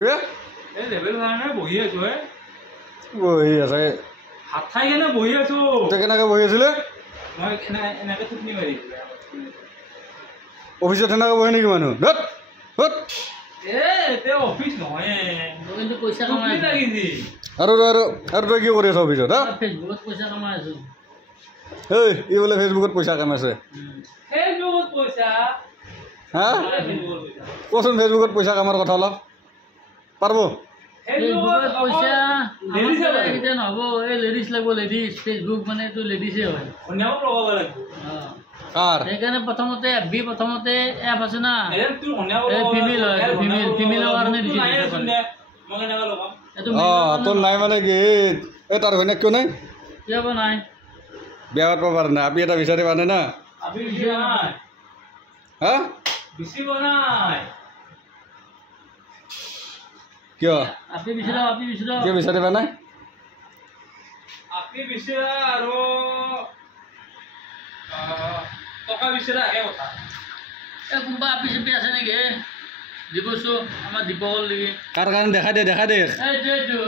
এই লেভেল কাৰণে বহি আছো বহি আছে হাত খাই কেনে বহি আছো কেনেকে বহি আছিলে মই এনেকে টোপনি মাৰি অফিচত তেনেকে বহি নেকি মানুহ অফিচ নহয় কিন্তু পইচা কমাই লাগিছে আৰু তই কি কৰি আছ অফিচত ফেচবুকত পইচা কমাই আছো ই বোলে ফেচবুকত পইচা কামাইছে ফেচবুকত পইচা হা কচোন ফেচবুকত পইচা কামাৰ কথা অলপ পাৰব ফেচবুকত পইচা লেডিজ নহ'ব এই লেডিজ লাগিব লেডিজ ফেচবুক মানে এইটো লেডিজে হয় সেইকাৰণে প্ৰথমতে এফবি প্ৰথমতে এপ আছে না ফিমেল হয় ফিমেলৰ কাৰণে তোৰ নাই মানে কি এই তাৰ ঘৈণীয়েক কিয় নাই কিয় নাই বিয়া পাতিব পৰা নাই আপি এটা বিচাৰি পানে না হা কিয় কিয় বিচাৰি পোৱা নাই আৰু টকা বিচাৰা একে কথা এই কোনোবা আপি চাপি আছে নেকি দিবছো আমাৰ দীপকল নেকি কাৰ কাৰণে দেখা দে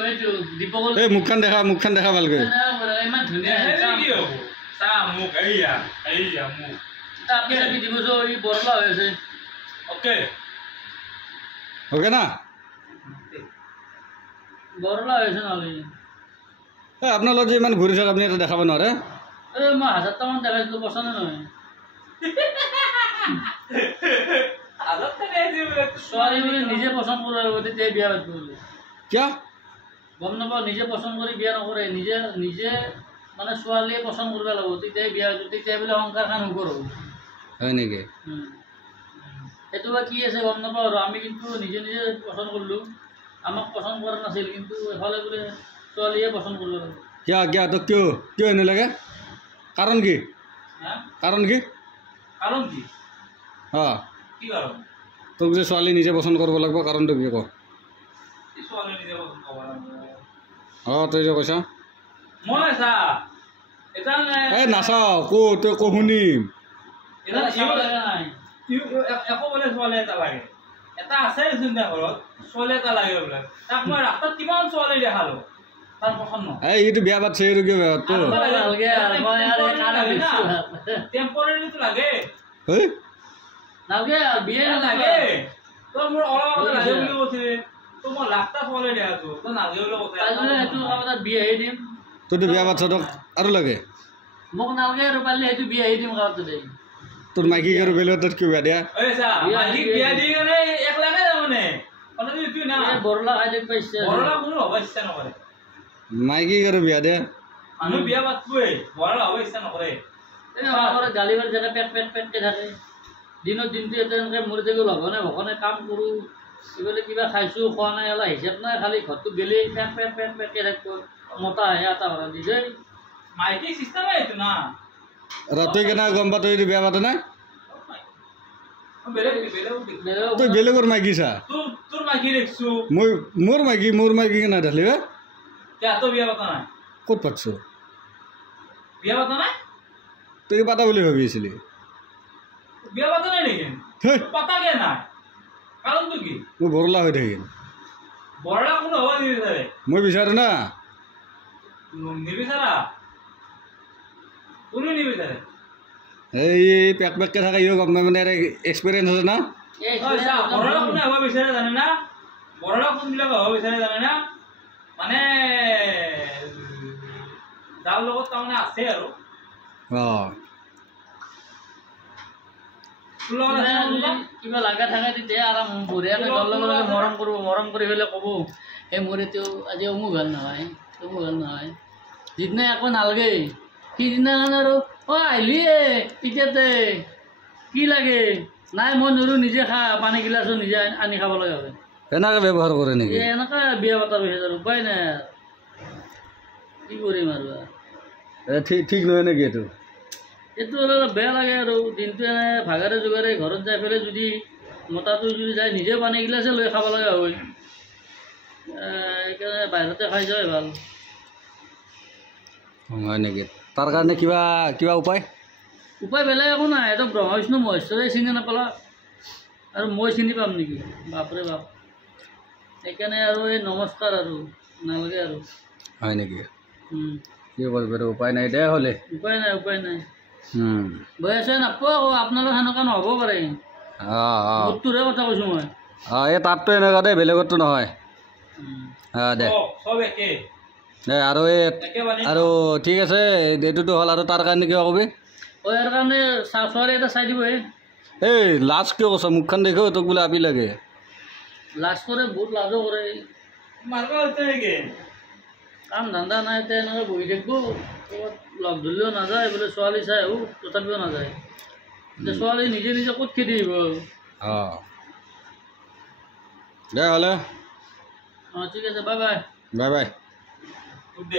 এইটো দীপকল এই মুখখন দেখা ভালকৈ ইমান ধুনীয়া মুখ আপি চাপি দিবছো ই বৰলা হৈ আছে অ'কে না বৰলা হৈ আছে নহ'লে এই আপোনাৰ লগত যে ইমান ঘূৰি থাক আপুনি এটা দেখাব নোৱাৰে এই মই 1000টামান দেখাইছিলোঁ পচন্দ নহয় ছোৱালী বোলে নিজে পচন্দ কৰিব লাগিব তেতিয়াই বিয়া পাতিব বোলে কিয় গম নাপাওঁ নিজে পচন্দ কৰি বিয়া নকৰে নিজে মানে ছোৱালীয়ে পচন্দ কৰিব লাগিব তেতিয়াই বিয়া পাতিব তেতিয়াই বোলে সংসাৰখন সুখৰ হ'ব হয় নেকি সেইটো বা কি আছে গম নাপাওঁ আৰু আমি কিন্তু নিজে পচন্দ কৰিলোঁ আমাক পচন্দ কৰা নাছিল কিন্তু এফালে বোলে ছোৱালীয়ে পচন্দ কৰিব লাগিব তোক কিয় এনে লাগে কাৰণ কি তোক যে ছোৱালী নিজে পচন্দ কৰিব লাগিব কাৰণটো কি ক তই যে কৈছ এই নাচাও তই শুনিম এইটো বিয়া পাতছে এইটো কিয় তইতো বিয়া পাতছ তোক আৰু লাগে মোক নালাগে আৰু পাৰিলে সেইটো বিয়া দিম গাঁৱত দেই তোৰ মাইকীক আৰু বেলেগ তাত কিয় বিয়া দিয়া মাইকীক আৰু বিয়া দিয়া গালি বাৰ জেগা পেটকে থাকে দিনত দিনটো এনেকৈ মৰি থাকিব ভগৱানে কাম কৰোঁ এইফালে কিবা খাইছোঁ খোৱা নাই অলপ হিচাপ নাই খালি ঘৰটো গেলি পেটকে থাকিব মতা আহে আটা ভৰা দি দেই মাইকী চিষ্টেম এইটো না তই কেনেকৈ গম পা তই বিয়া পাতা নাই তই বেলেগৰ মাইকী চা মোৰ মাইকী কেনে দেখিলি ক'ত পাতছ তই পাতা বুলি ভাবি আছিলি মই বৰলা হৈ থাকিম মই বিচাৰো না এই পেককে থাকে ইও গম মানে এক্সপিৰিয়েঞ্চ আছে না মানে যাৰ লগত তাৰমানে আছে আৰু কিবা লাগা থাকে তেতিয়া আৰাম বঢ়িয়াকৈ মৰম কৰি পেলাই ক'ব এই মোৰ এইটো আজি অমুক ভাল নহয় যিদিনা একো নালাগে সিদিনাখন আৰু আহিলি এতিয়াতে কি লাগে নাই মই নোৱাৰোঁ নিজে খা পানী গিলাচো নিজে আনি খাব লগা হয় এনেকৈ ব্যৱহাৰ কৰে নেকি এনেকৈ বিয়া পতা বিচাৰ উপায় নাই কি কৰিম আৰু ঠিক নহয় নেকি এইটো অলপ বেয়া লাগে আৰু দিনটো এনে ভাগাৰে জোগাৰে ঘৰত যাই পেলাই যদি মতাটো যদি যায় নিজে পানী গিলাচে লৈ খাব লগা হয় সেইকাৰণে বাহিৰতে খাই যোৱাই ভাল হয় নেকি তাৰ কাৰণে কিবা উপায় উপায় বেলেগ একো নাই এইটো ব্ৰহ্ম বিষ্ণু মহেশ্বৰে চিনি নাপালা আৰু মই চিনি পাম নেকি বাপৰে বাপ সেইকাৰণে আৰু এই নমস্কাৰ আৰু নালাগে আৰু হয় নেকি উম। কি কৰিব আৰু উপায় নাই দে হ'লে উপায় নাই উপায় নাই বয়সে নাপাব আকৌ আপোনালোক সেনেকুৱা নহ'ব পাৰে মোৰটোৰে কথা কৈছোঁ মই এই তাততো এনেকুৱা দেই বেলেগতো নহয় দে দে আৰু এই আৰু ঠিক আছে এইটোতো হ'ল আৰু তাৰ কাৰণে কিবা কবি ইয়াৰ কাৰণে ছোৱালী এটা চাই দিব এই লাজ কিয় কৈছ মুখখন দেখো তোক বোলে আপি লাগে লাজ কৰে বহুত লাজো কৰে কাম ধান্দা নাই এতিয়া এনেকৈ বহি থাকিব ক'ৰবাত লগ ধৰিলেও নাযায় বোলে ছোৱালী চাই আহোঁ তথাপিও নাযায় এতিয়া ছোৱালী নিজে নিজে ক'ত খেদি আহিব দে হ'লে ঠিক আছে বাই বাই বাই বাই